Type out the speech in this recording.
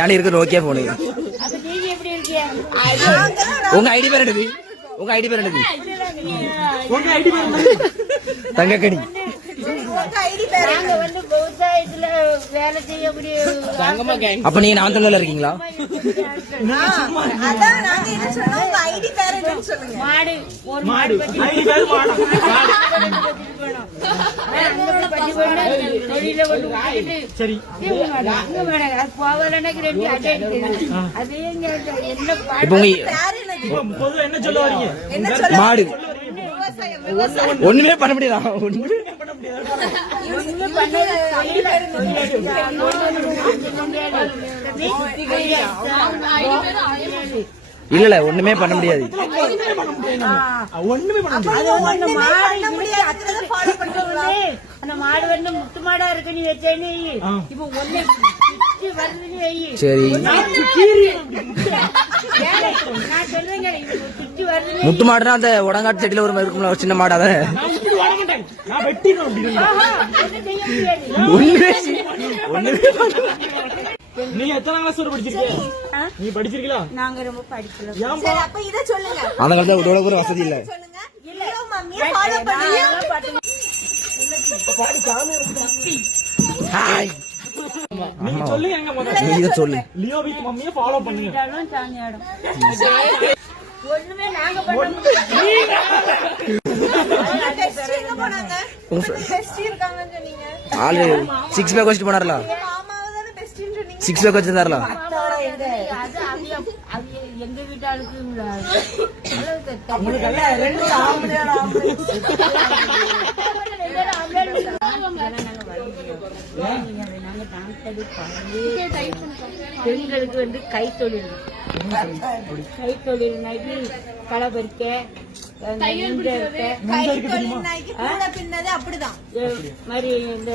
ஏன் இருக்கு நோக்கியா போனு. உங்க ஐடி பேர் எடுக்கு. உங்க ஐடி பேர் எடுக்கு. தங்கக்கடி. அப்ப நீங்க நான் தொழில இருக்கீங்களா? மாடு ஒண்ணுமே பண்ண முடியாதா? இல்ல ஒண்ணுமே பண்ண முடியாது. அந்த மாடு வந்து முட்டு மாடா இருக்கு நீ வச்சேன்னு இப்ப ஒண்ணு வருதுன்னு வை. சரி முட்டு மாடுனா அந்த உடங்காட்டு செடியில ஒரு இருக்கும்ல ஒரு சின்ன மாடு. அத நீ எத்தனை கிளாஸ் வரை படிச்சிருக்கீங்க? நீ படிச்சிருக்கீங்களா? நாங்க ரொம்ப படிக்கல. சரி அப்ப இத சொல்லுங்க. அந்த காலத்துல உடல கூட வசதி இல்ல. சொல்லுங்க. ஹீரோ மம்மியை ஃபாலோ பண்ணுங்க. பாடி காமே ஹாய். நீங்க சொல்லுங்க எங்க முதல்ல. நீங்க சொல்லு. லியோ வித் மம்மியை ஃபாலோ பண்ணுங்க. இதாலும் சாணியாடும். ஒண்ணுமே நாங்க பண்ண டெஸ்ட் எங்க போனாங்க? டெஸ்ட் இருக்காங்கன்னு சொன்னீங்க. ஆளு 6 பேக் வச்சிட்டு போனார்ல. மாமாவை தான டெஸ்ட்னு சொன்னீங்க. 6 பேக் வச்சிருந்தார்ல. எங்க வீட்டாளுக்கு பெண்களுக்கு வந்து கைத்தொழில் களை பறிக்க பின்னது அப்படிதான் மாதிரி இந்த